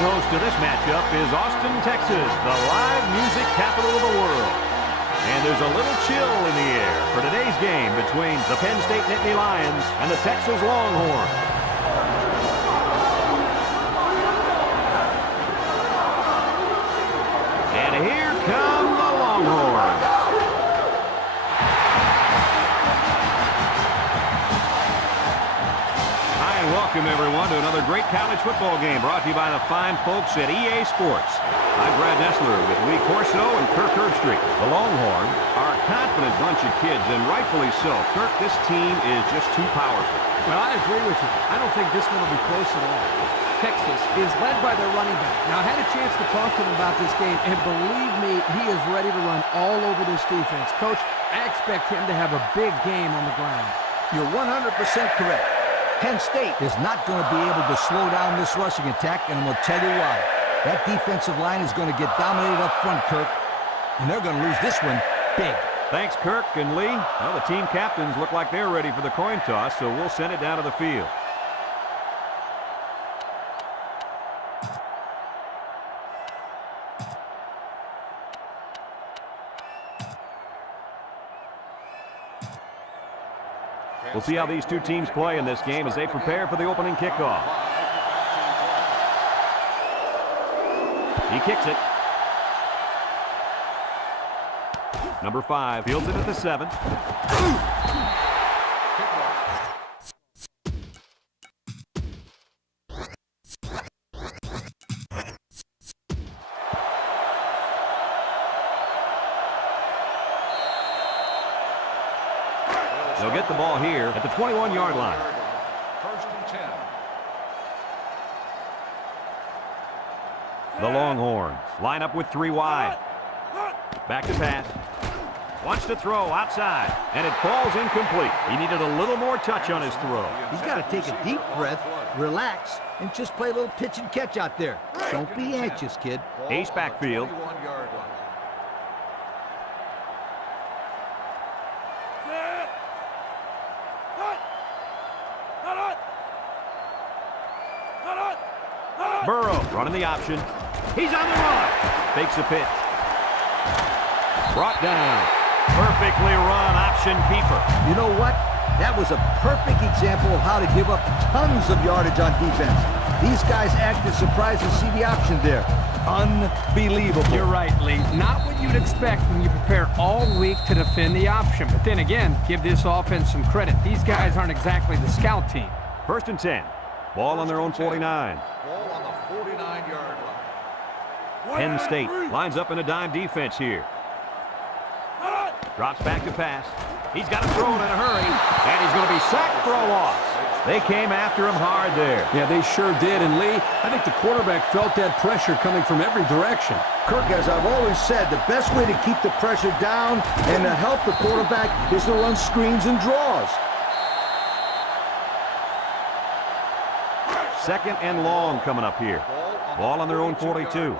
host to this matchup is Austin, Texas, the live music capital of the world. And there's a little chill in the air for today's game between the Penn State Nittany Lions and the Texas Longhorns. And here come the Longhorns. Hi, and welcome everyone to another great college football game brought to you by the fine folks at EA Sports. I'm Brad Nessler with Lee Corso and Kirk Herbstreit. The Longhorns are a confident bunch of kids, and rightfully so. Kirk, this team is just too powerful. Well, I agree with you. I don't think this one will be close at all. Texas is led by their running back. Now, I had a chance to talk to him about this game, and believe me, he is ready to run all over this defense. Coach, I expect him to have a big game on the ground. You're 100% correct. Penn State is not going to be able to slow down this rushing attack, and I'm going to tell you why. That defensive line is going to get dominated up front, Kirk, and they're going to lose this one big. Thanks, Kirk and Lee. Well, the team captains look like they're ready for the coin toss, so we'll send it down to the field. We'll see how these two teams play in this game as they prepare for the opening kickoff. He kicks it. Number 5 fields it at the 7. They'll get the ball here at the 21-yard line. First and 10. The Longhorns line up with 3 wide. Back to pass. Wants to throw outside, and it falls incomplete. He needed a little more touch on his throw. He's got to take a deep breath, relax, and just play a little pitch and catch out there. Don't be anxious, kid. Ace backfield. Burrow running the option. He's on the run. Fakes a pitch. Brought down. Perfectly run option keeper. You know what? That was a perfect example of how to give up tons of yardage on defense. These guys acted surprised to see the option there. Unbelievable. You're right, Lee. Not what you'd expect when you prepare all week to defend the option. But then again, give this offense some credit. These guys aren't exactly the scout team. First and 10. Ball on their own 49. Ball on the 49-yard line. Penn State lines up in a dime defense here. Drops back to pass. He's got to throw it in a hurry, and he's going to be sacked for a loss. They came after him hard there. Yeah, they sure did. And Lee, I think the quarterback felt that pressure coming from every direction. Kirk, as I've always said, the best way to keep the pressure down and to help the quarterback is to run screens and draws. Second and long coming up here. Ball on their own 42.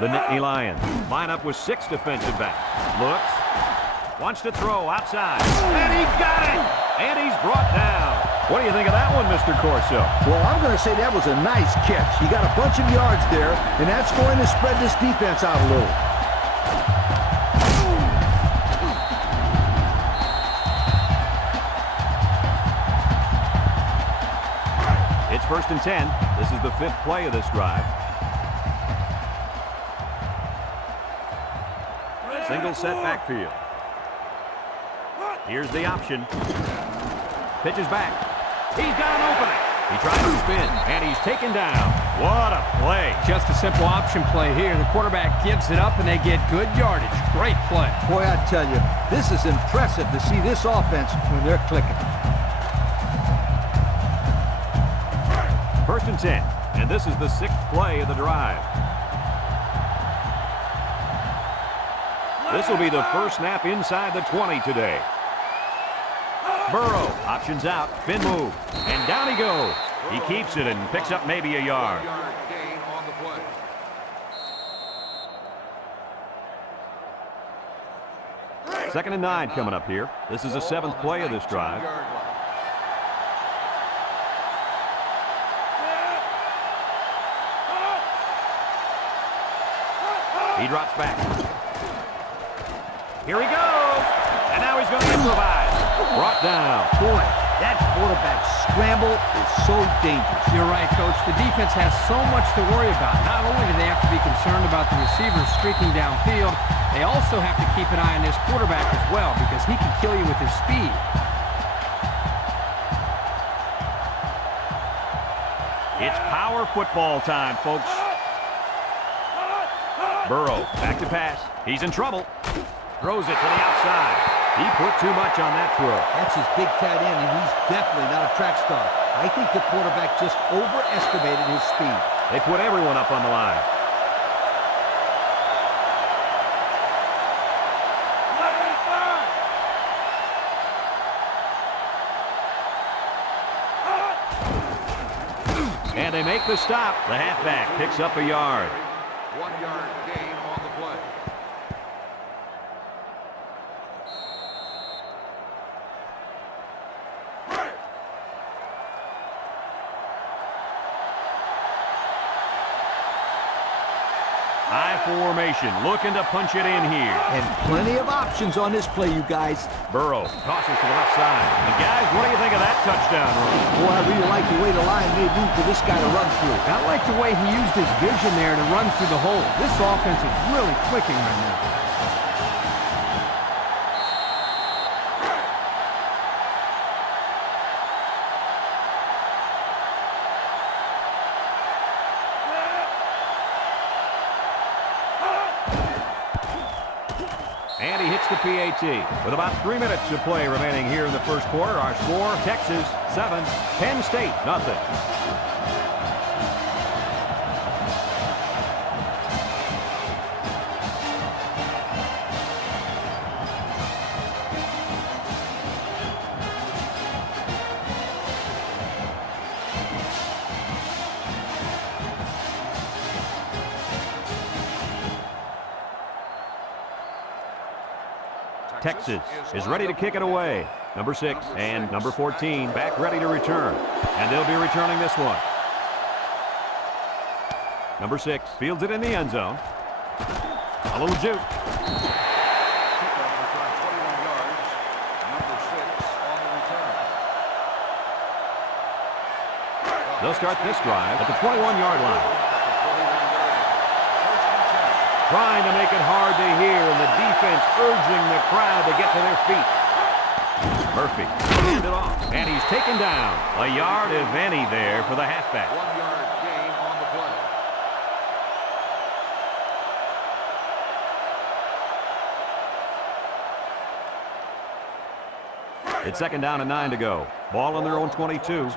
The Nittany Lions line up with 6 defensive backs. Looks. Wants to throw outside. And he got it! And he's brought down. What do you think of that one, Mr. Corso? Well, I'm going to say that was a nice catch. He got a bunch of yards there, and that's going to spread this defense out a little. It's first and 10. This is the 5th play of this drive. Single set backfield. Here's the option. Pitches back. He's got an opening. He tries to spin, and he's taken down. What a play. Just a simple option play here. The quarterback gives it up, and they get good yardage. Great play. Boy, I tell you, this is impressive to see this offense when they're clicking. First and 10, and this is the 6th play of the drive. This will be the first snap inside the 20 today. Burrow options out, spin move, and down he goes. He keeps it and picks up maybe a yard. Gain on the play. Second and 9 coming up here. This is the 7th play of this drive. He drops back. Here he goes. And now he's going to improvise. Brought down. Boy, that quarterback scramble is so dangerous. You're right, Coach. The defense has so much to worry about. Not only do they have to be concerned about the receivers streaking downfield, they also have to keep an eye on this quarterback as well because he can kill you with his speed. It's power football time, folks. Burrow, back to pass. He's in trouble. Throws it to the outside. He put too much on that throw. That's his big tight end, and he's definitely not a track star. I think the quarterback just overestimated his speed. They put everyone up on the line. And they make the stop. The halfback picks up a yard. 1 yard gain on the play. High formation, looking to punch it in here. And plenty of options on this play, you guys. Burrow tosses to the left side. And guys, what do you think of that touchdown run? Boy, I really like the way the line made room for this guy to run through. I like the way he used his vision there to run through the hole. This offense is really clicking right now. And he hits the PAT. With about 3 minutes to play remaining here in the first quarter, our score, Texas 7, Penn State nothing. Texas is ready to kick it away. Number 6 and number 14 back ready to return. And they'll be returning this one. Number 6 fields it in the end zone. A little juke. Kickoff return 21 yards. Number 6 on the return. They'll start this drive at the 21-yard line. Trying to make it hard to hear, and the defense urging the crowd to get to their feet. Murphy hand it off, and he's taken down. A yard, if any, there for the halfback. 1 yard gain on the play. It's second down and 9 to go. Ball on their own 22. 2-yard line.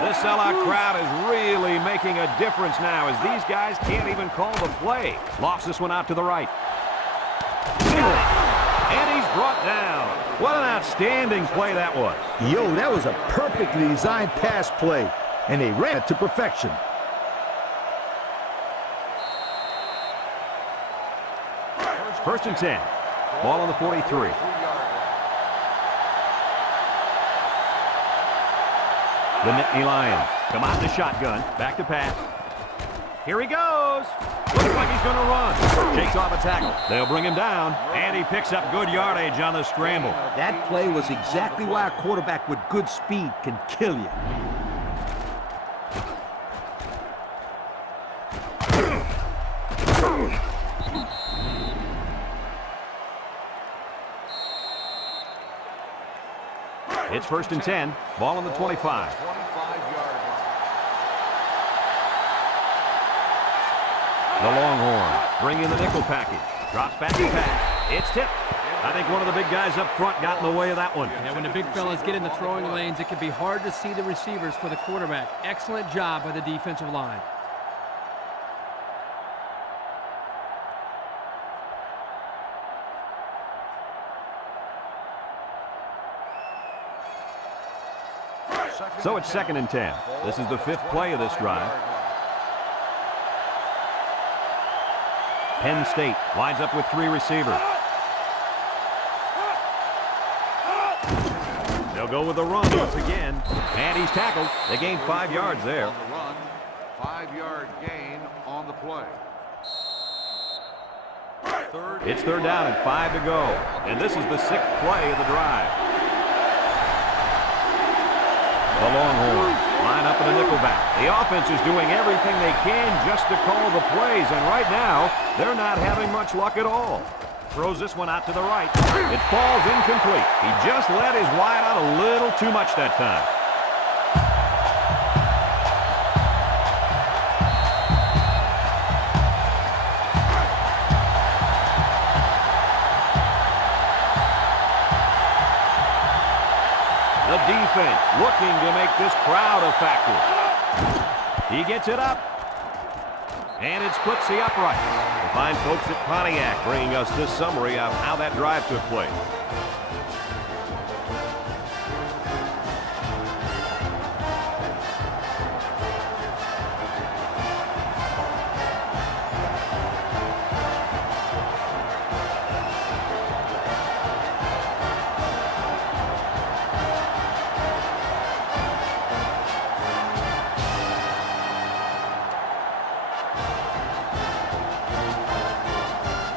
This sellout crowd is really making a difference now as these guys can't even call the play. Lofts this one out to the right. And he's brought down. What an outstanding play that was. Yo, that was a perfectly designed pass play, and they ran it to perfection. First and 10. Ball on the 43. The Nittany Lions come out in the shotgun. Back to pass. Here he goes. Looks like he's going to run. Shakes off a tackle. They'll bring him down. And he picks up good yardage on the scramble. That play was exactly why a quarterback with good speed can kill you. It's first and 10. Ball on the 25. 25-yard line. The Longhorn bring in the nickel package. Drops back to pass. It's tipped. I think one of the big guys up front got in the way of that one. Yeah, when the big fellas get in the throwing lanes, it can be hard to see the receivers for the quarterback. Excellent job by the defensive line. So it's second and 10. This is the 5th play of this drive. Penn State lines up with 3 receivers. They'll go with the run once again. And he's tackled. They gain 5 yards there. On the run. 5-yard gain on the play. It's third down and 5 to go. And this is the 6th play of the drive. The Longhorns line up in a nickelback. The offense is doing everything they can just to call the plays, and right now, they're not having much luck at all. Throws this one out to the right. It falls incomplete. He just let his wide out a little too much that time. The defense looking to make this crowd a factor. He gets it up. And it splits the upright. The fine folks at Pontiac bringing us this summary of how that drive took place.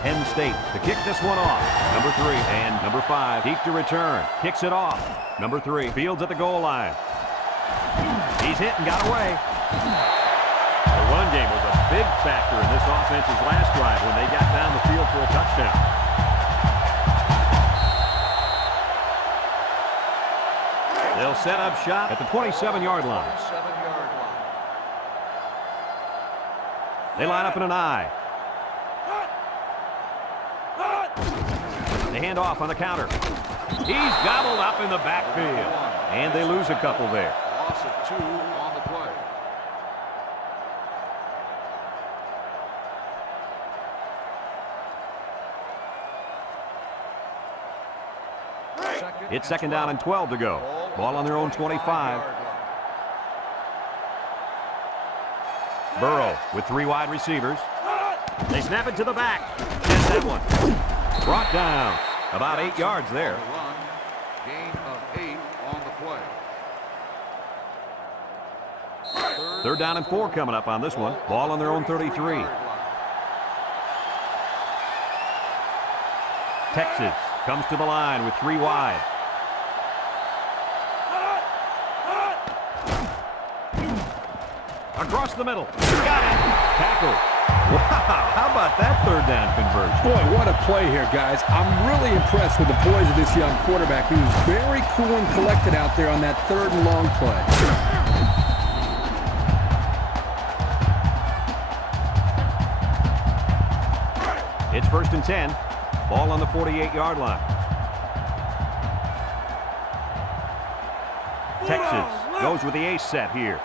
Penn State to kick this one off. Number 3 and number 5 deep to return. Kicks it off. Number 3 fields at the goal line. He's hit and got away. The run game was a big factor in this offense's last drive when they got down the field for a touchdown. They'll set up shop at the 27-yard line. 7-yard line. They line up in an I. They hand off on the counter. He's gobbled up in the backfield. And they lose a couple there. Loss of 2 on the play. It's second down and 12 to go. Ball on their own 25. Burrow with 3 wide receivers. They snap it to the back. Gets that one. Brought down. About 8 yards there. Gain of 8 on the play. Third down and 4 coming up on this one. Ball on their own 33. Texas comes to the line with 3 wide. Across the middle. Got it. Tackle. Wow, how about that third down conversion? Boy, what a play here, guys. I'm really impressed with the poise of this young quarterback. He was very cool and collected out there on that 3rd and long play. It's 1st and 10. Ball on the 48-yard line. Texas goes with the ace set here.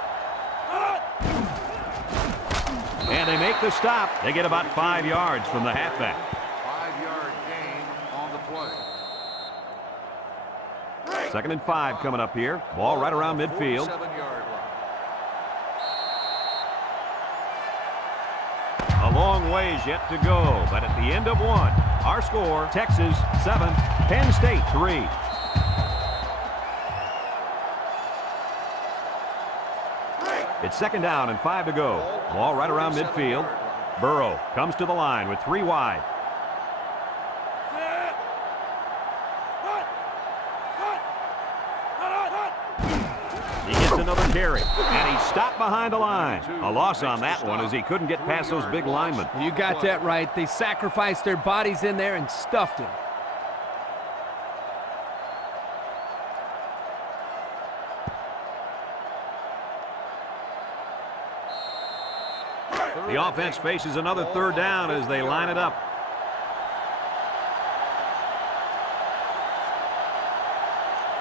And they make the stop. They get about 5 yards from the halfback. 5-yard gain on the play. 2nd and 5 coming up here. Ball right around midfield. 7-yard line. A long ways yet to go, but at the end of 1, our score, Texas 7, Penn State 3. It's second down and 5 to go. Ball right around midfield. Burrow comes to the line with 3 wide. He gets another carry, and he's stopped behind the line. A loss on that one as he couldn't get past those big linemen. You got that right. They sacrificed their bodies in there and stuffed him. The offense faces another third down as they line it up.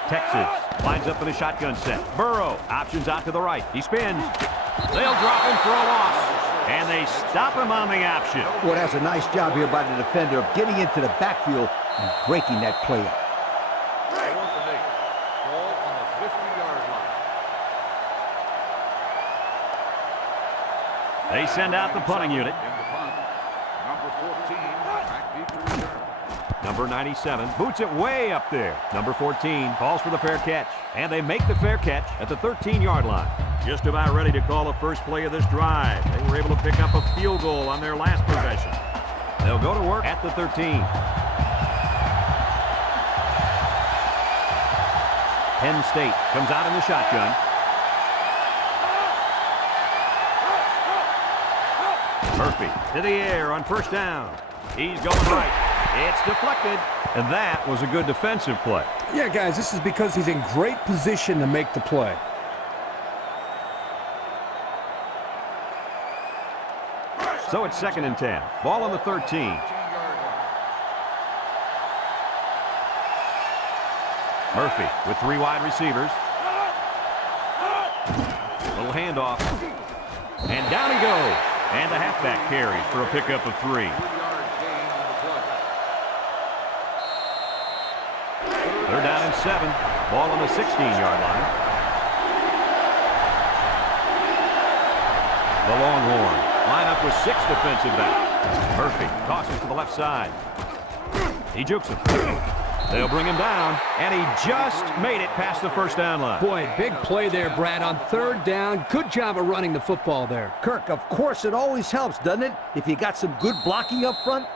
Texas lines up in a shotgun set. Burrow options out to the right. He spins. They'll drop him for a loss. And they stop him on the option. Well, that's a nice job here by the defender of getting into the backfield and breaking that play up. 4th and 8. Ball on the 50-yard line. They send out the punting unit. In the punt, number 14, back deep to return. Number 97 boots it way up there. Number 14 calls for the fair catch. And they make the fair catch at the 13-yard line. Just about ready to call the first play of this drive. They were able to pick up a field goal on their last possession. They'll go to work at the 13. Penn State comes out in the shotgun. Murphy to the air on first down. He's going right. It's deflected. And that was a good defensive play. Yeah, guys, this is because he's in great position to make the play. So it's 2nd and 10. Ball on the 13. Murphy with 3 wide receivers. Little handoff. And down he goes. And the halfback carries for a pickup of 3. They're down in 7. Ball on the 16-yard line. The Longhorns line up with 6 defensive backs. Murphy tosses to the left side. He jukes him. They'll bring him down, and he just made it past the first down line. Boy, big play there, Brad, on 3rd down. Good job of running the football there. Kirk, of course it always helps, doesn't it, if you got some good blocking up front?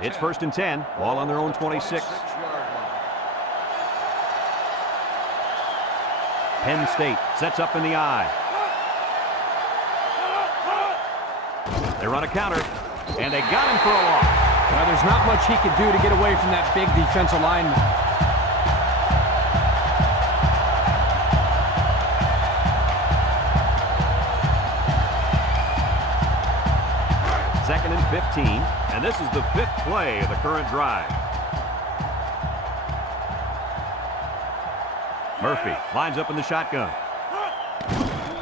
It's 1st and 10. Ball on their own 26. Penn State sets up in the I. They run a counter, and they got him for a loss. Well, there's not much he can do to get away from that big defensive lineman. 2nd and 15, and this is the 5th play of the current drive. Murphy lines up in the shotgun.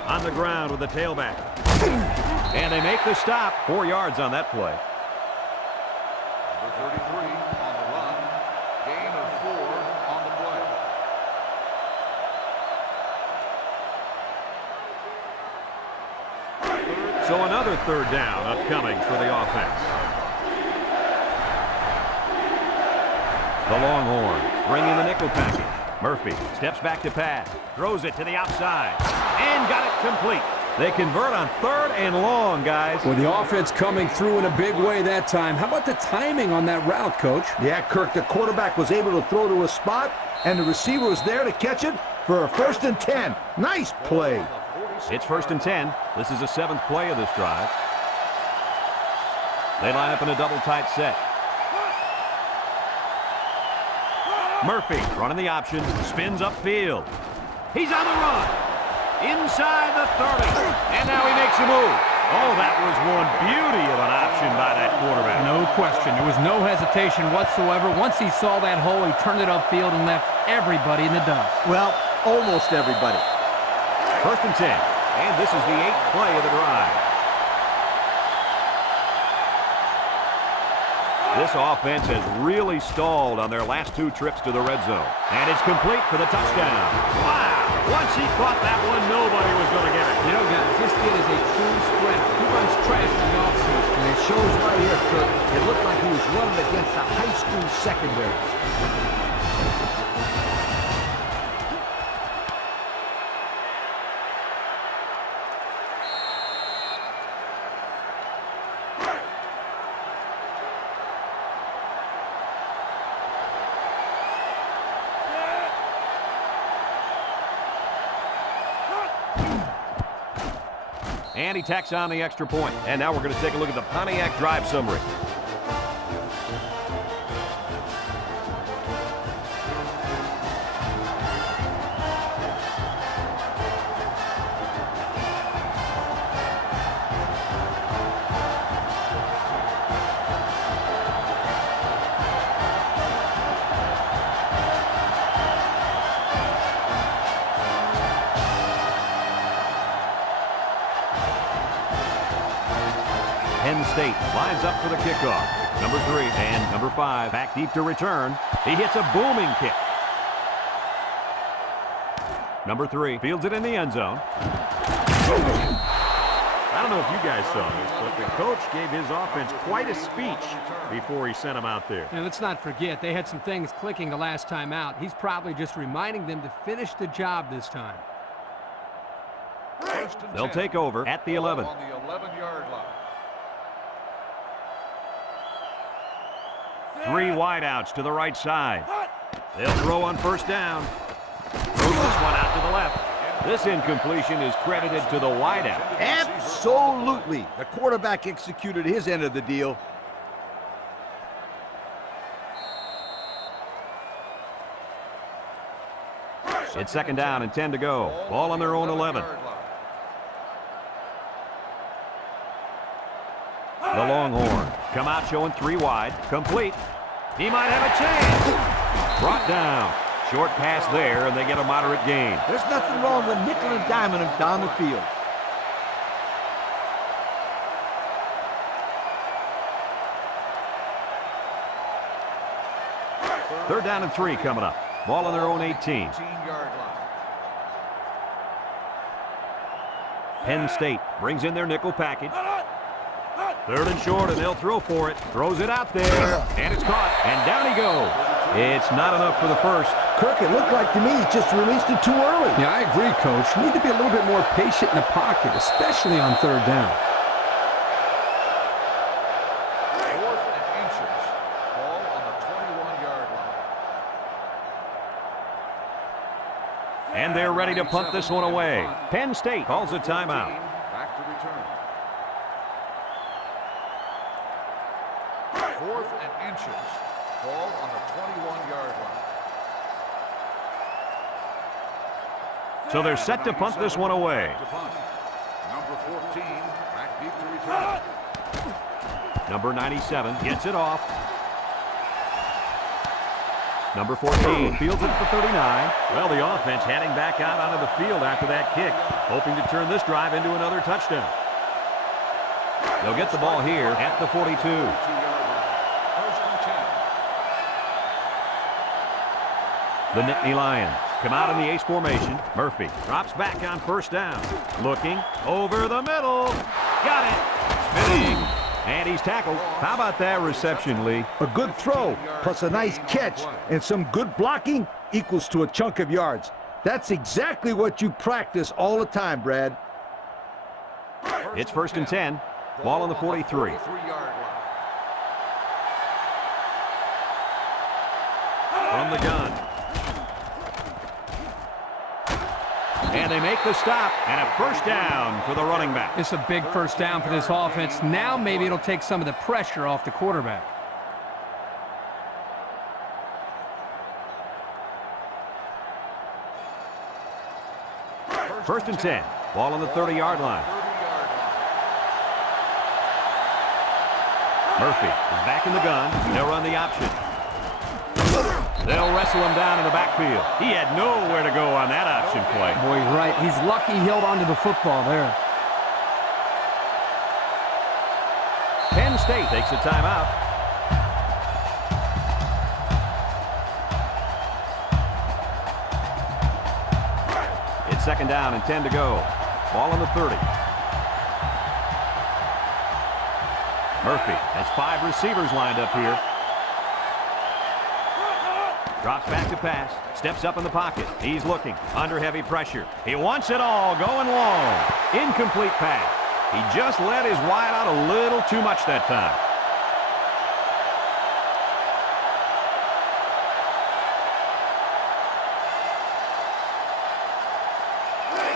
On the ground with the tailback. And they make the stop. 4 yards on that play. Number 33 on the run. Gain of 4 on the play. So another 3rd down upcoming for the offense. The Longhorns bring in the nickel package. Murphy steps back to pass. Throws it to the outside. And got it complete. They convert on 3rd and long, guys. Well, the offense coming through in a big way that time. How about the timing on that route, Coach? Yeah, Kirk, the quarterback was able to throw to a spot, and the receiver was there to catch it for a 1st and 10. Nice play. It's 1st and 10. This is the 7th play of this drive. They line up in a double tight set. Murphy running the option, spins upfield. He's on the run. Inside the 30. And now he makes a move. Oh, that was one beauty of an option by that quarterback. No question. There was no hesitation whatsoever. Once he saw that hole, he turned it upfield and left everybody in the dust. Well, almost everybody. 1st and 10. And this is the 8th play of the drive. This offense has really stalled on their last 2 trips to the red zone. And it's complete for the touchdown. Wow! Once he caught that one, nobody was going to get it. You know, guys, this kid is a true spreader. He runs trash in the offseason. And it shows right here, Kirk. It looked like he was running against a high school secondary. And he tacks on the extra point. And now we're going to take a look at the Pontiac drive summary. Penn State lines up for the kickoff. Number 3 and number 5 back deep to return. He hits a booming kick. Number 3 fields it in the end zone. I don't know if you guys saw this, but the coach gave his offense quite a speech before he sent them out there. And let's not forget, they had some things clicking the last time out. He's probably just reminding them to finish the job this time. They'll take over at the 11. On the 11-yard line. 3 wideouts to the right side. They'll throw on first down. Throws this one out to the left. This incompletion is credited to the wideout. Absolutely. The quarterback executed his end of the deal. It's second down and 10 to go. Ball on their own 11. The Longhorns come out showing 3 wide. Complete. He might have a chance. Brought down. Short pass there, and they get a moderate gain. There's nothing wrong with nickel and diming him down the field. Third down and 3 coming up. Ball on their own 18. 18-yard line. Penn State brings in their nickel package. Third and short, and they'll throw for it. Throws it out there, and it's caught, and down he goes. It's not enough for the first. Kirk, it looked like to me he just released it too early. Yeah, I agree, Coach. You need to be a little bit more patient in the pocket, especially on third down. 4th and inches. Ball on the 21-yard line. And they're ready to punt this one away. Penn State calls a timeout. Back to return. 4th and inches. Ball on the 21-yard line. So they're set to punt this one away. To punt. Number 14, back deep to return. Number 97 gets it off. Number 14 fields it at the 39. Well, the offense heading back out onto the field after that kick, hoping to turn this drive into another touchdown. They'll get the ball here at the 42. 2-yard line. 1st and 10. The Nittany Lions come out in the ace formation. Murphy drops back on first down. Looking over the middle. Got it. Spinning. And he's tackled. How about that reception, Lee? A good throw plus a nice catch and some good blocking equals to a chunk of yards. That's exactly what you practice all the time, Brad. It's 1st and 10. Ball on the 43. 43-yard line. From the gun. And they make the stop, and a first down for the running back. It's a big first down for this offense. Now maybe it'll take some of the pressure off the quarterback. First and 10. Ball on the 30-yard line. Murphy is back in the gun. They'll run the option. They'll wrestle him down in the backfield. He had nowhere to go on that option play. Boy, he's right. He's lucky he held onto the football there. Penn State takes a timeout. It's second down and 10 to go. Ball on the 30. Murphy has 5 receivers lined up here. Drops back to pass. Steps up in the pocket. He's looking. Under heavy pressure. He wants it all. Going long. Incomplete pass. He just let his wide out a little too much that time.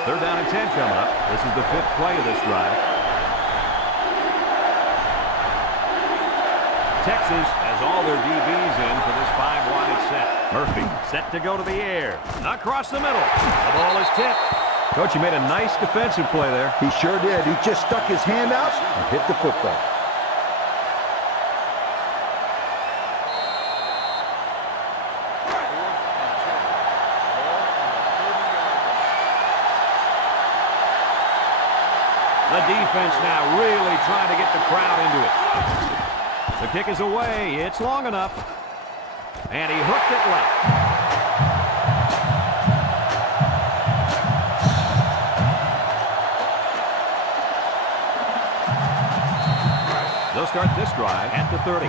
Third down and 10 coming up. This is the 5th play of this drive. Texas has all their DBs in for this 5-wide set. Murphy set to go to the air. Across the middle. The ball is tipped. Coach, he made a nice defensive play there. He sure did. He just stuck his hand out and hit the football. The defense now really trying to get the crowd into it. The kick is away. It's long enough. And he hooked it left. this drive at the 30.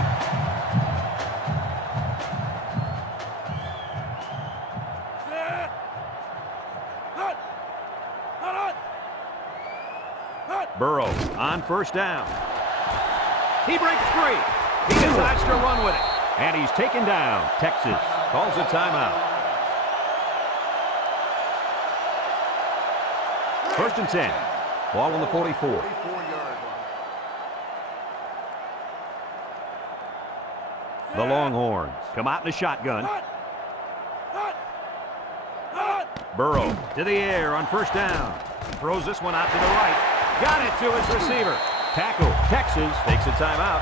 Burrow on first down. He breaks free. He decides to run with it. And he's taken down. Texas calls a timeout. First and 10. Ball on the 44. 44-yard line. The Longhorns come out in a shotgun. Burrow to the air on first down. Throws this one out to the right. Got it to his receiver. Tackle. Texas takes a timeout.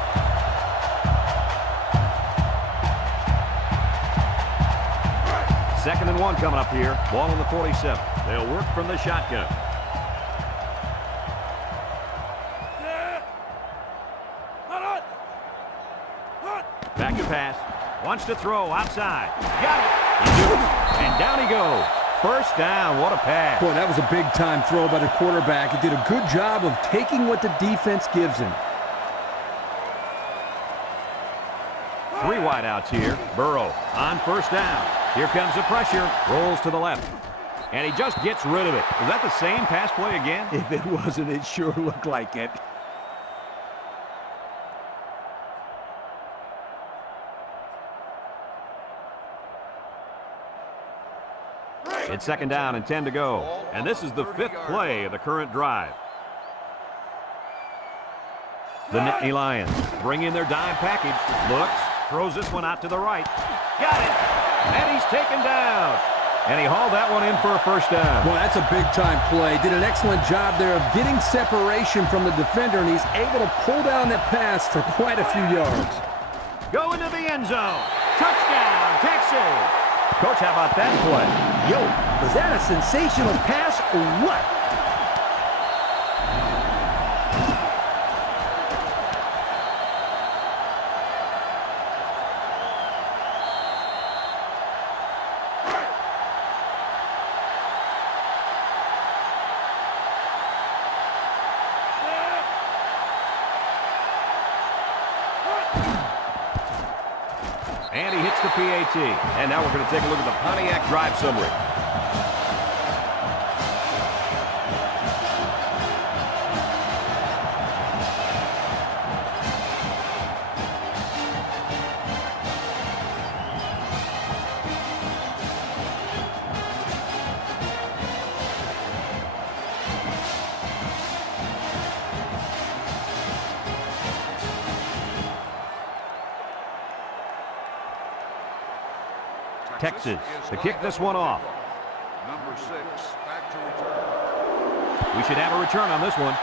Second and 1 coming up here. Ball on the 47. They'll work from the shotgun. Back to pass. Wants to throw outside. Got it. And down he goes. First down. What a pass. Boy, that was a big-time throw by the quarterback. He did a good job of taking what the defense gives him. 3 wideouts here. Burrow on first down. Here comes the pressure. Rolls to the left. And he just gets rid of it. Was that the same pass play again? If it wasn't, it sure looked like it. It's second down and 10 to go. And this is the 5th play of the current drive. The Nittany Lions bring in their dime package. Looks, throws this one out to the right. Got it. And he's taken down. And he hauled that one in for a first down. Boy, that's a big-time play. Did an excellent job there of getting separation from the defender, and he's able to pull down that pass for quite a few yards. Go into the end zone. Touchdown, Texas. Coach, how about that play? Yo, was that a sensational pass or what? And he hits the PAT. And now we're going to take a look at the Pontiac drive summary. Texas to kick this one off. Number 6, back to return. We should have a return on this one.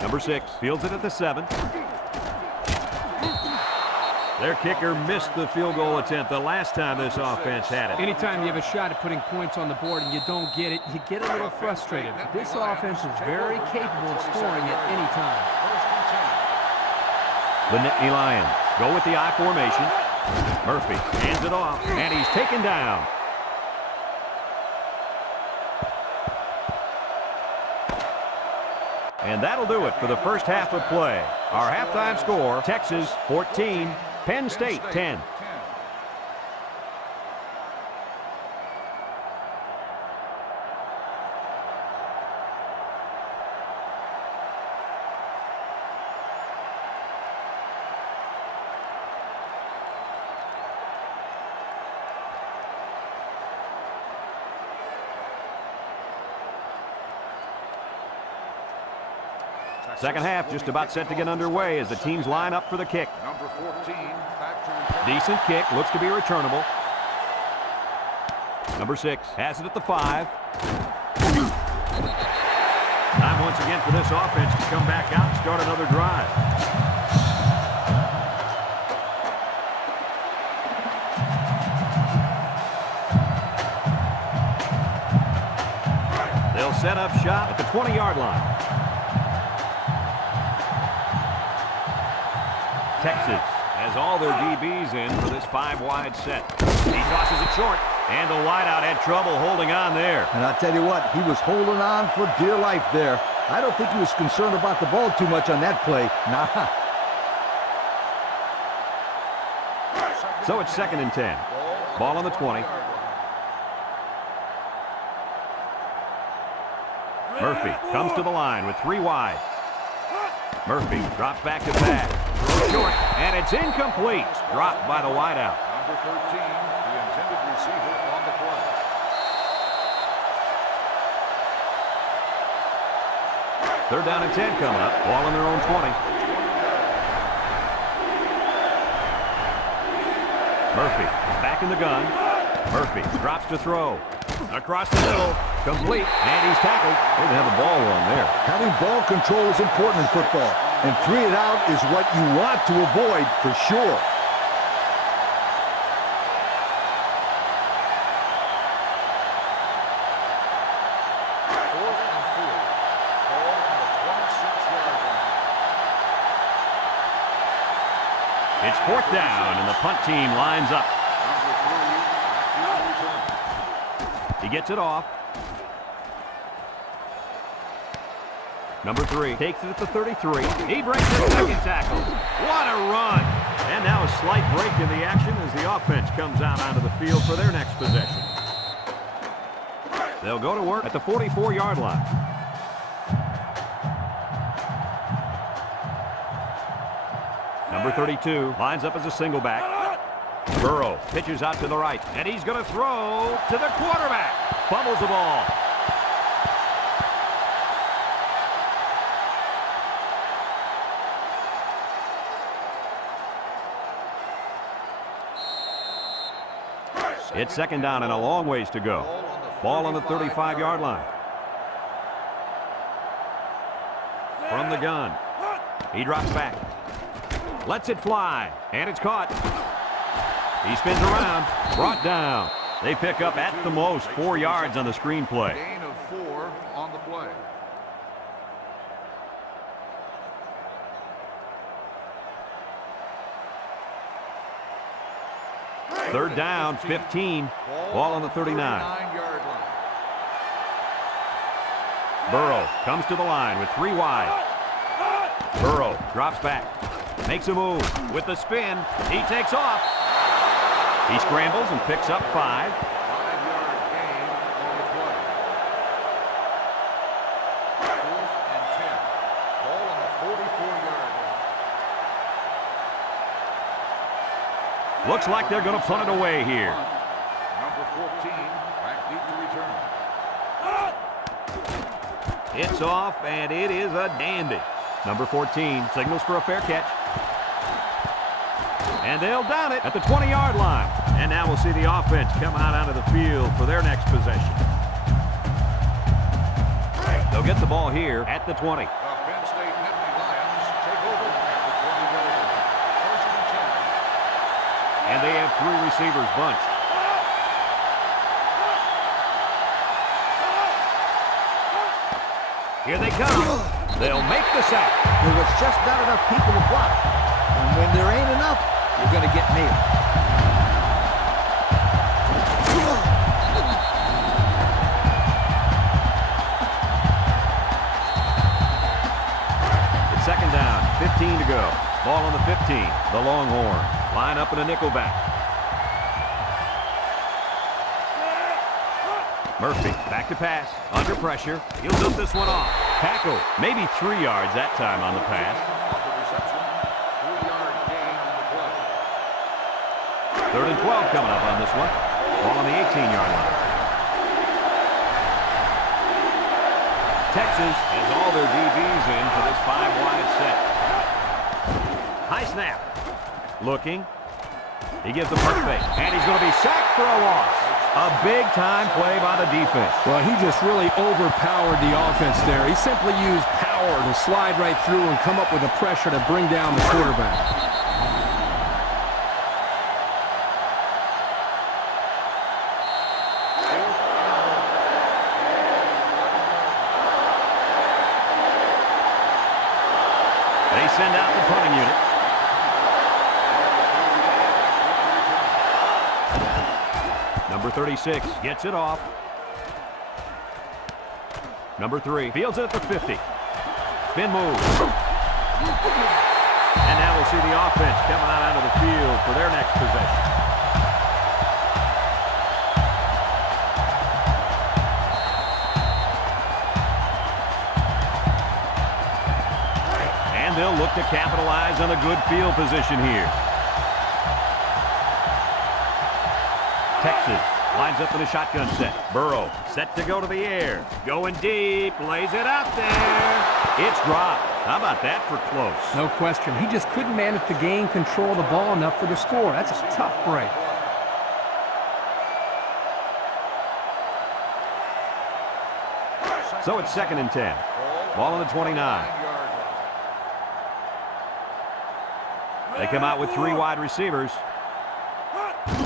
Number 6 fields it at the 7. Their kicker missed the field goal attempt the last time this offense had it. Anytime you have a shot at putting points on the board and you don't get it, you get a little frustrated. This offense is very capable of scoring at any time. The Nittany Lions go with the I formation. Murphy hands it off, and he's taken down. And that'll do it for the first half of play. Our halftime score, Texas 14, Penn State 10. Second half just about set to get underway as the teams line up for the kick. Number 14, back to return. Decent kick, looks to be returnable. Number 6 has it at the 5. Time once again for this offense to come back out and start another drive. They'll set up shop at the 20-yard line. Texas has all their DBs in for this 5-wide set. He tosses it short, and the wideout had trouble holding on there. And I'll tell you what, he was holding on for dear life there. I don't think he was concerned about the ball too much on that play. Nah. So it's 2nd and 10. Ball on the 20. Murphy comes to the line with 3 wide. Murphy drops back to pass. Short, and it's incomplete. Dropped by the wideout. Number 13, the intended receiver on the play. Third down and 10 coming up. Ball on their own 20. Murphy is back in the gun. Murphy drops to throw. Across the middle. Complete. And he's tackled. Didn't have the ball wrong there. Having ball control is important in football. And 3 and out is what you want to avoid for sure. It's 4th down, and the punt team lines up. He gets it off. Number 3 takes it at the 33. He breaks the 2nd tackle. What a run! And now a slight break in the action as the offense comes out onto the field for their next possession. They'll go to work at the 44-yard line. Number 32 lines up as a single back. Burrow pitches out to the right, and he's going to throw to the quarterback. Fumbles the ball. It's 2nd down and a long ways to go. Ball on the 35-yard line. From the gun. He drops back. Lets it fly, and it's caught. He spins around, brought down. They pick up at the most 4 yards on the screen play. Gain of 4 on the play. Third down, 15. Ball on the 39. 39-yard line. Burrow comes to the line with 3 wide. Burrow drops back. Makes a move with the spin. He takes off. He scrambles and picks up 5. 5-yard gain on the play. 4th and 10. Ball on the 44-yard line. Looks like they're going to punt it away here. Number 14, back deep to return. It's off, and it is a dandy. Number 14 signals for a fair catch. And they'll down it at the 20-yard line. And now we'll see the offense come out onto the field for their next possession. They'll get the ball here at the 20. The Penn State Nittany Lions take over at the 20-yard line. 1st and 10. And they have 3 receivers bunched. Here they come. They'll make the sack. There was just not enough people to block. And when there ain't enough, you're going to get nailed. It's 2nd down, 15 to go. Ball on the 15. The Longhorn line up in a nickel back. Murphy back to pass. Under pressure. He'll dump this one off. Tackle. Maybe 3 yards that time on the pass. On the reception, 3-yard gain on the play. 3rd and 12 coming up on this one. Ball on the 18-yard line. Texas has all their DBs in for this 5-wide set. High snap. Looking. He gives the punt fake. And he's going to be sacked for a loss. A big-time play by the defense. Well, he just really overpowered the offense there. He simply used power to slide right through and come up with the pressure to bring down the quarterback. They send out the punting unit. Number 36 gets it off. Number 3 fields it at the 50. Spin move. And now we'll see the offense coming out onto the field for their next possession. And they'll look to capitalize on a good field position here. Texas lines up in a shotgun set. Burrow set to go to the air. Going deep. Lays it out there. It's dropped. How about that for close? No question. He just couldn't manage to gain control of the ball enough for the score. That's a tough break. So it's 2nd and 10. Ball on the 29. They come out with 3 wide receivers.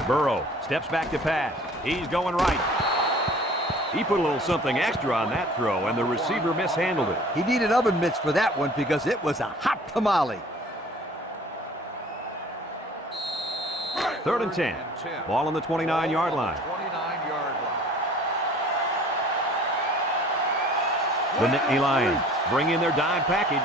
Burrow steps back to pass. He's going right. He put a little something extra on that throw, and the receiver mishandled it. He needed oven mitts for that one because it was a hot tamale. 3rd and 10. Ball on the 29-yard line. The Nittany Lions bring in their dime package.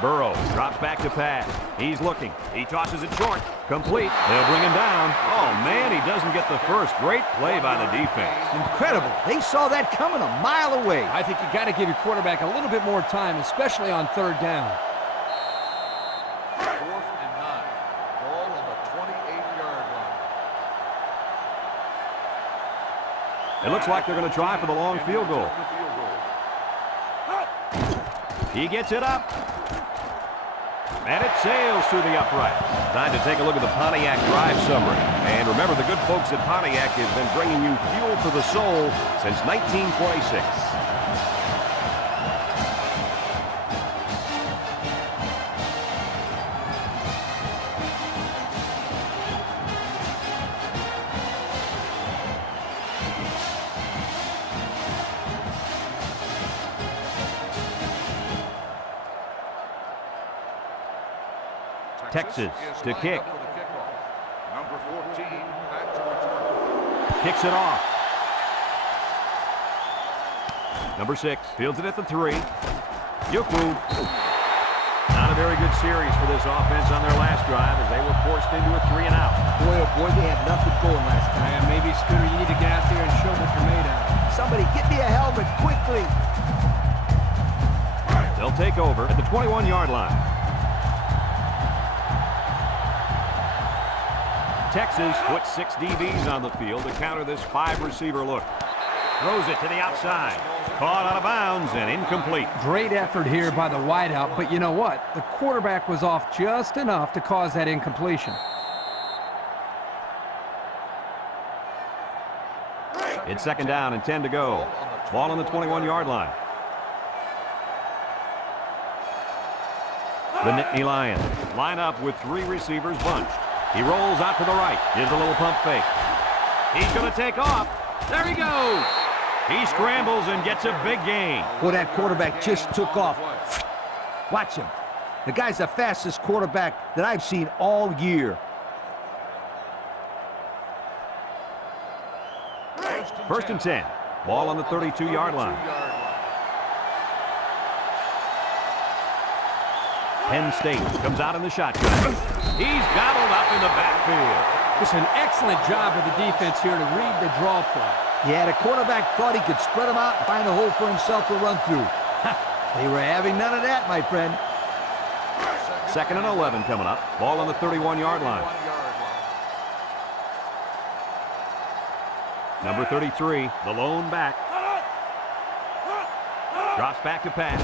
Burrow drops back to pass. He's looking. He tosses it short. Complete. They'll bring him down. Oh, man, he doesn't get the first. Great play by the defense. Incredible. They saw that coming a mile away. I think you got to give your quarterback a little bit more time, especially on 3rd down. 4th and 9. Ball on the 28-yard line. It looks like they're going to try for the long field goal. He gets it up. And it sails through the uprights. Time to take a look at the Pontiac drive summary. And remember, the good folks at Pontiac have been bringing you fuel for the soul since 1926. Texas to kick. Number 14, back to return. Kicks it off. Number 6 fields it at the 3. Yuku. Not a very good series for this offense on their last drive as they were forced into a 3 and out. Boy, oh boy, they had nothing going last time. Yeah, maybe, Scooter, you need to get out there and show what you're made of. Somebody get me a helmet quickly. They'll take over at the 21-yard line. Texas puts 6 DBs on the field to counter this 5-receiver look. Throws it to the outside. Caught out of bounds and incomplete. Great effort here by the wideout, but you know what? The quarterback was off just enough to cause that incompletion. It's 2nd down and 10 to go. Ball on the 21-yard line. The Nittany Lions line up with 3 receivers bunched. He rolls out to the right. Gives a little pump fake. He's going to take off. There he goes. He scrambles and gets a big gain. Well, that quarterback just took off. Watch him. The guy's the fastest quarterback that I've seen all year. 1st and 10. Ball on the 32-yard line. Penn State comes out in the shotgun. He's gobbled up in the backfield. Just an excellent job of the defense here to read the draw play. Yeah, the quarterback thought he could spread him out and find a hole for himself to run through. They were having none of that, my friend. 2nd and 11 coming up. Ball on the 31-yard line. Number 33, the lone back. Drops back to pass.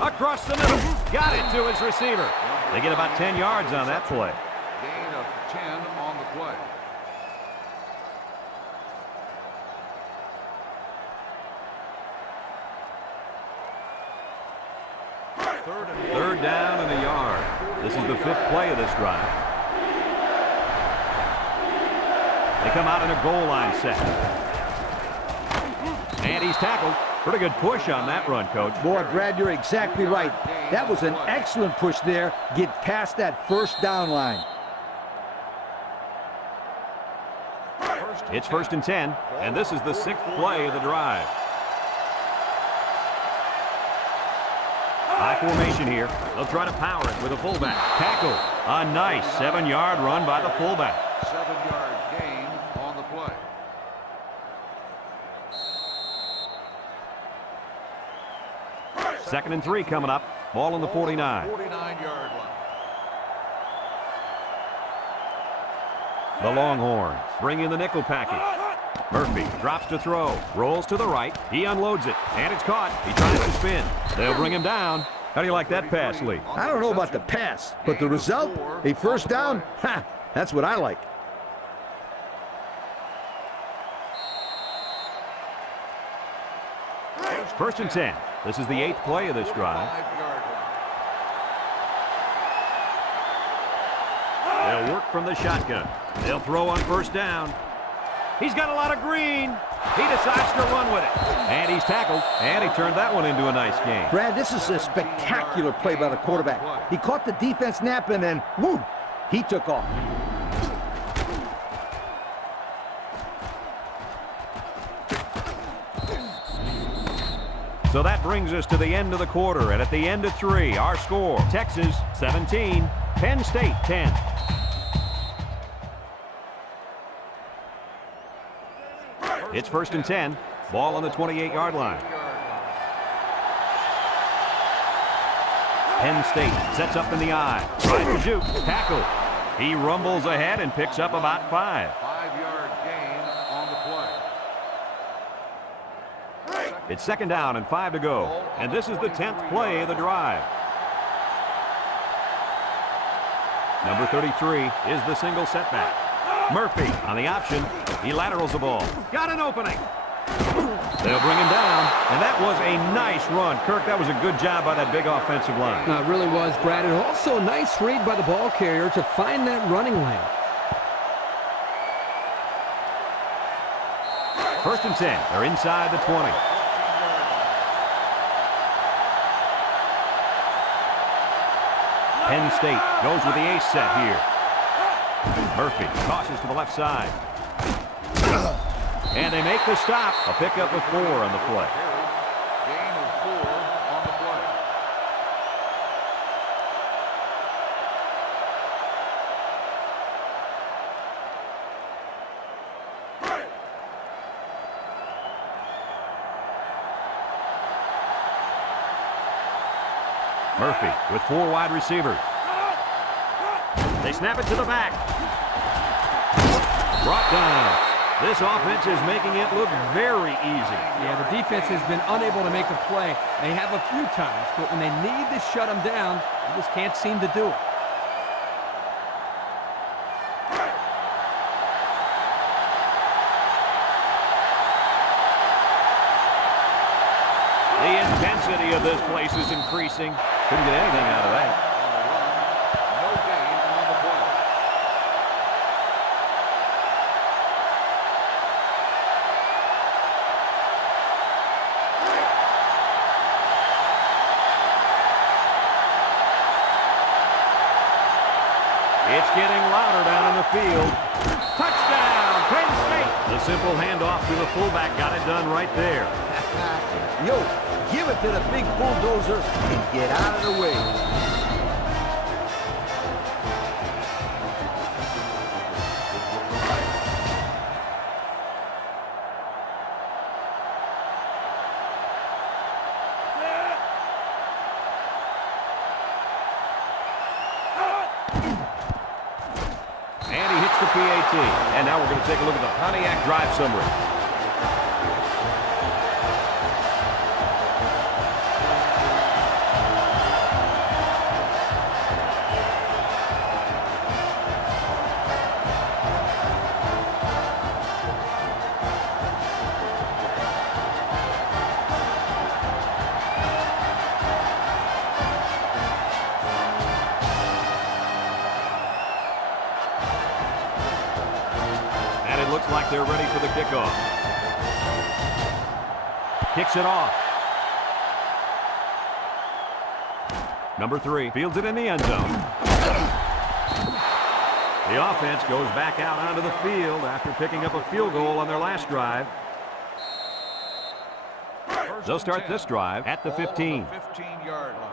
Across the middle. Got it to his receiver. They get about 10 yards on that play. Gain of 10 on the play. Third down and a yard. This is the 5th play of this drive. They come out in a goal line set. And he's tackled. Pretty good push on that run, Coach. Boy, Brad, you're exactly right. That was an excellent push there. Get past that 1st down line. It's 1st and 10, and this is the 6th play of the drive. High formation here. They'll try to power it with a fullback. Tackle. A nice 7-yard run by the fullback. 7-yard gain on the play. Second and 3 coming up. Ball on the 49. 49-yard line. The Longhorns bring in the nickel package. Murphy drops to throw. Rolls to the right. He unloads it. And it's caught. He tries to spin. They'll bring him down. How do you like that pass, Lee? I don't know about the pass, but the result, a first down, ha, that's what I like. First and 10. This is the 8th play of this drive. 5-yard line. They'll work from the shotgun. They'll throw on first down. He's got a lot of green. He decides to run with it. And he's tackled, and he turned that one into a nice game. Brad, this is a spectacular play by the quarterback. He caught the defense nap and then, whoo, he took off. So that brings us to the end of the quarter, and at the end of 3, our score, Texas 17, Penn State 10. It's first and 10. Ball on the 28-yard line. Penn State sets up in the eye. Tries to shoot. Tackle. He rumbles ahead and picks up about 5. 5-yard gain on the play. It's second down and 5 to go. And this is the 10th play of the drive. Number 33 is the single setback. Murphy on the option. He laterals the ball. Got an opening. They'll bring him down. And that was a nice run. Kirk, that was a good job by that big offensive line. It really was, Brad. And also a nice read by the ball carrier to find that running lane. First and 10. They're inside the 20. Penn State goes with the ace set here. Murphy tosses to the left side. And they make the stop. A pickup of 4 on the play. Gain of 4 on the play. Murphy with 4 wide receivers. They snap it to the back. Brought down. This offense is making it look very easy. Yeah, the defense has been unable to make a play. They have a few times, but when they need to shut them down, they just can't seem to do it. The intensity of this place is increasing. Couldn't get anything out of that. No gain on the play. It's getting louder down in the field. Touchdown, Penn State. The simple handoff to the fullback got it done right there. Yo, give it to the big bulldozer and get out of the way. And he hits the PAT. And now we're going to take a look at the Pontiac drive summary. Looks like they're ready for the kickoff. Kicks it off. Number 3 fields it in the end zone. The offense goes back out onto the field after picking up a field goal on their last drive. They'll start this drive at the 15. 15-yard line.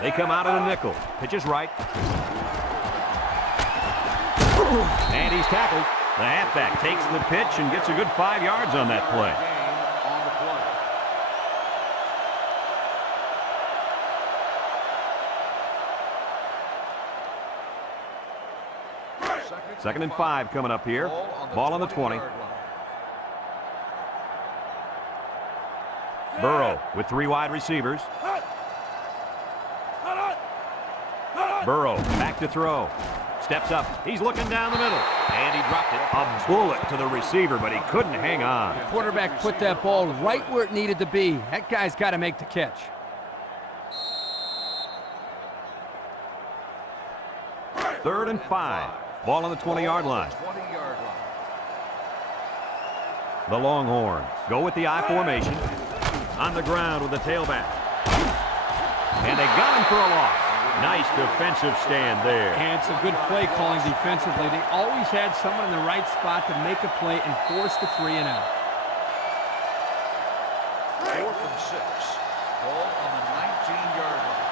They come out in a nickel. Pitches right. And he's tackled. The halfback takes the pitch and gets a good 5 yards on that play. Second and 5 coming up here. Ball on the 20. Burrow with 3 wide receivers. Burrow back to throw. Steps up. He's looking down the middle. And he dropped it. A bullet to the receiver, but he couldn't hang on. The quarterback put that ball right where it needed to be. That guy's got to make the catch. Third and 5. Ball on the 20-yard line. The Longhorns go with the I formation. On the ground with the tailback. And they got him for a loss. Nice defensive stand there. And some good play calling defensively. They always had someone in the right spot to make a play and force the 3 and out. 4th and 6. Ball on the 19-yard line.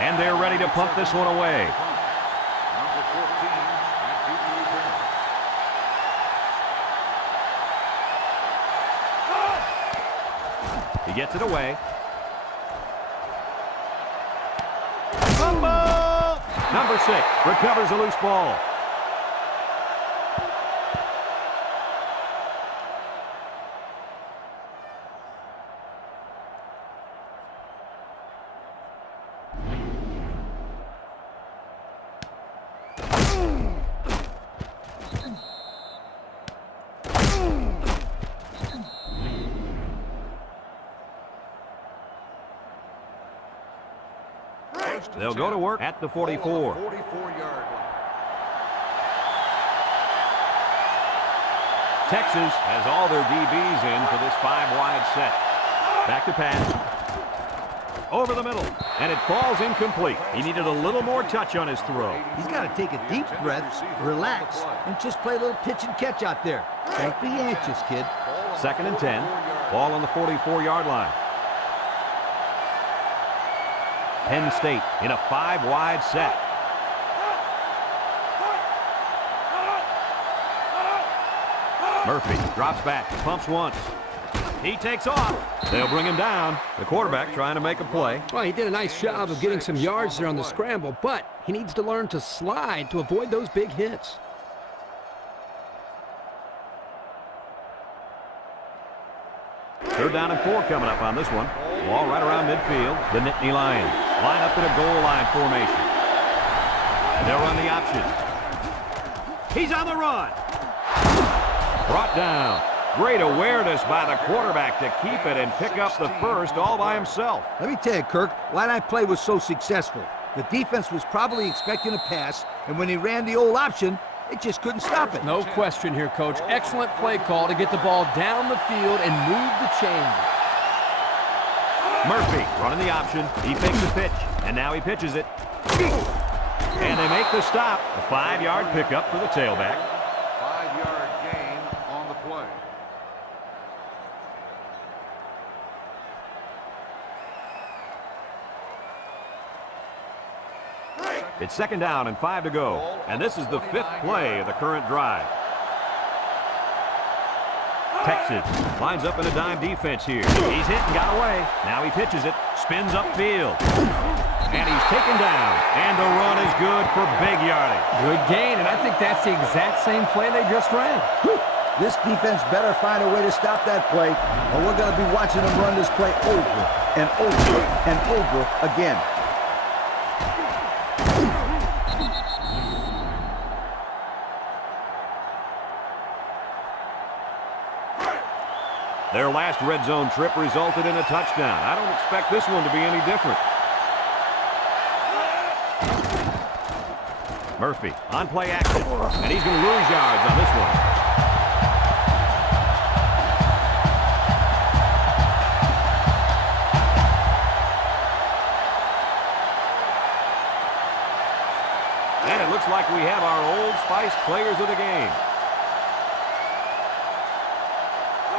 And they're ready to pump this one away. Number 14, He gets it away. Fumble! Number 6 recovers a loose ball. They'll go to work at the 44. 44-yard line. Texas has all their DBs in for this 5-wide set. Back to pass. Over the middle. And it falls incomplete. He needed a little more touch on his throw. He's got to take a deep breath, relax, and just play a little pitch and catch out there. Don't be anxious, kid. Second and 10. Ball on the 44-yard line. Penn State in a 5-wide set. Murphy drops back, pumps once. He takes off. They'll bring him down. The quarterback trying to make a play. Well, he did a nice job of getting some yards there on the scramble, but he needs to learn to slide to avoid those big hits. Third down and 4 coming up on this one. Ball right around midfield. The Nittany Lions line up in a goal line formation. They'll run the option. He's on the run. Brought down. Great awareness by the quarterback to keep it and pick up the first all by himself. Let me tell you, Kirk, why that play was so successful. The defense was probably expecting a pass, and when he ran the old option, it just couldn't stop it. No question here, Coach. Excellent play call to get the ball down the field and move the chain. Murphy running the option. He fakes the pitch, and now he pitches it. And they make the stop. A 5-yard pickup for the tailback. 5-yard gain on the play. It's second down and 5 to go. And this is the 5th play of the current drive. Texas lines up in a dime defense here. He's hit and got away. Now he pitches it, spins upfield. And he's taken down. And the run is good for big yardage. Good gain, and I think that's the exact same play they just ran. This defense better find a way to stop that play, or we're going to be watching them run this play over and over and over again. Their last red zone trip resulted in a touchdown. I don't expect this one to be any different. Murphy on play action, and he's going to lose yards on this one. And it looks like we have our Old Spice players of the game.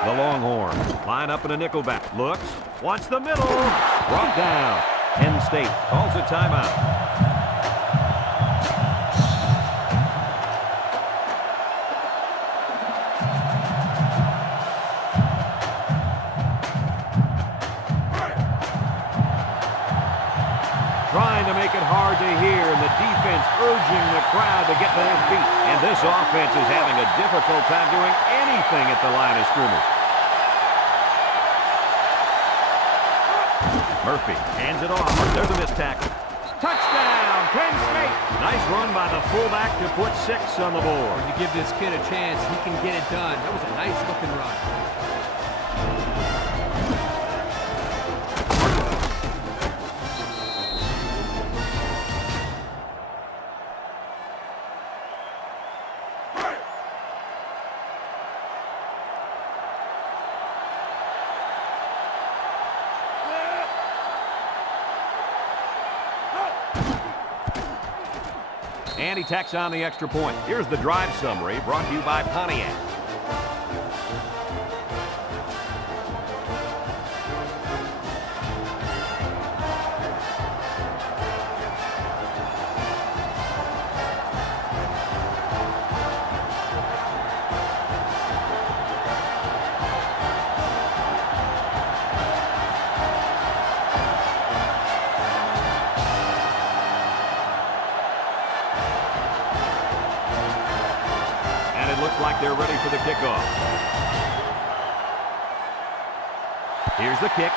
The Longhorns line up in a nickelback. Looks, wants the middle. Brought down. Penn State calls a timeout. Trying to make it hard to hear, and the defense urging the crowd to get to their feet. And this offense is having a difficult time doing anything at the line of scrimmage. Murphy hands it off. There's a missed tackle. Touchdown, Penn State. Nice run by the fullback to put 6 on the board. When you give this kid a chance, he can get it done. That was a nice-looking run. And he tacks on the extra point. Here's the drive summary brought to you by Pontiac. Like they're ready for the kickoff. Here's the kick.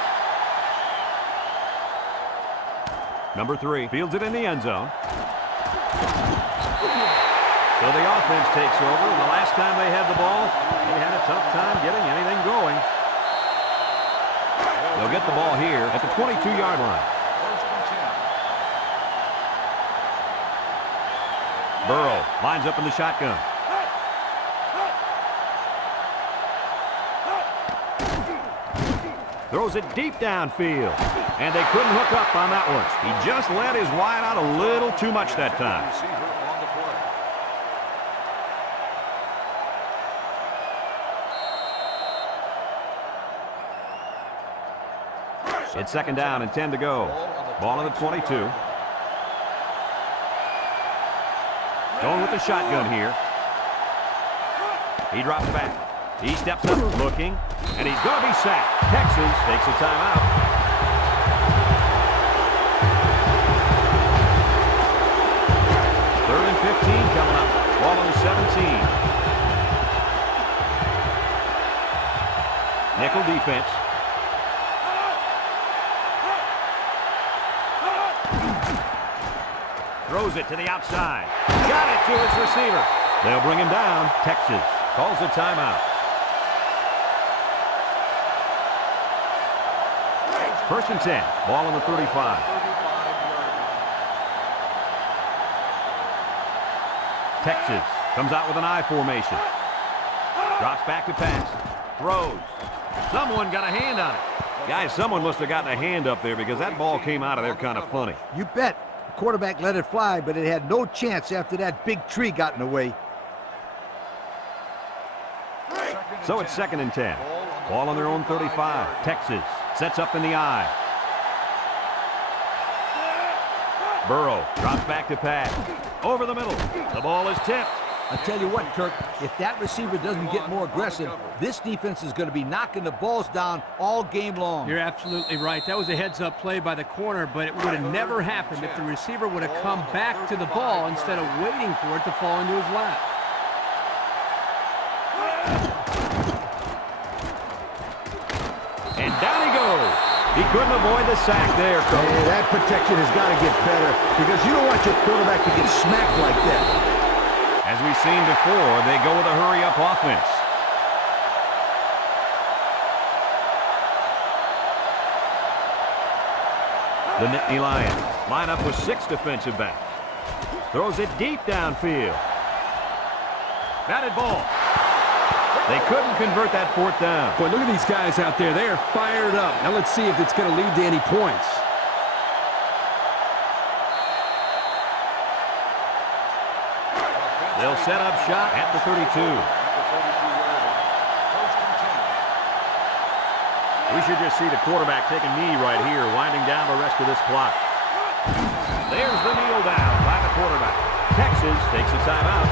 Number 3 fields it in the end zone. So the offense takes over. The last time they had the ball, they had a tough time getting anything going. They'll get the ball here at the 22-yard line. Burrow lines up in the shotgun. Throws it deep downfield. And they couldn't hook up on that one. He just let his wide out a little too much that time. It's 2nd down and 10 to go. Ball on the 22. Going with the shotgun here. He drops back. He steps up looking, and he's going to be sacked. Texas takes a timeout. Third and 15 coming up. Ball on the 17. Nickel defense. Throws it to the outside. Got it to his receiver. They'll bring him down. Texas calls a timeout. 1st and 10. Ball on the 35. Texas comes out with an I formation. Drops back to pass. Throws. Someone got a hand on it. Guys, someone must have gotten a hand up there because that ball came out of there kind of funny. You bet. The quarterback let it fly, but it had no chance after that big tree got in the way. So it's 2nd and 10. Ball on their own 35. Texas sets up in the I. Burrow drops back to pass. Over the middle. The ball is tipped. I tell you what, Kirk, if that receiver doesn't get more aggressive, this defense is going to be knocking the balls down all game long. You're absolutely right. That was a heads-up play by the corner, but it would have never happened if the receiver would have come back to the ball instead of waiting for it to fall into his lap. And down he goes. He couldn't avoid the sack there, Coach. Hey, that protection has got to get better because you don't want your quarterback to get smacked like that. As we've seen before, they go with a hurry-up offense. The Nittany Lions line up with 6 defensive backs. Throws it deep downfield. Batted ball. They couldn't convert that 4th down. Boy, look at these guys out there. They are fired up. Now let's see if it's going to lead to any points. They'll set up shot at the 32. We should just see the quarterback take a knee right here, winding down the rest of this clock. There's the kneel down by the quarterback. Texas takes a timeout.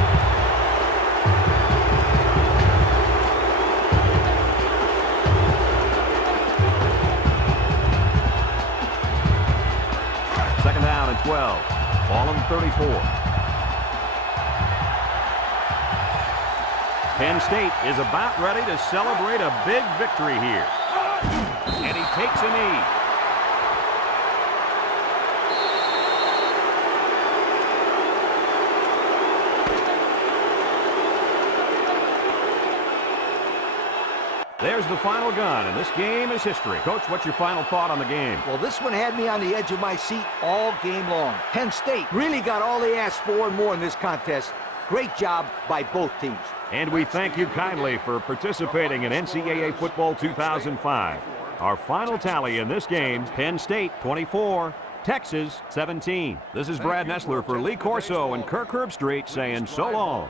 Second down and 12. Ball on 34. Penn State is about ready to celebrate a big victory here. And he takes a knee. There's the final gun, and this game is history. Coach, what's your final thought on the game? Well, this one had me on the edge of my seat all game long. Penn State really got all they asked for and more in this contest. Great job by both teams. And we thank you kindly for participating in NCAA Football 2005. Our final tally in this game, Penn State 24, Texas 17. This is Brad Nessler for Lee Corso and Kirk Herbstreit saying so long.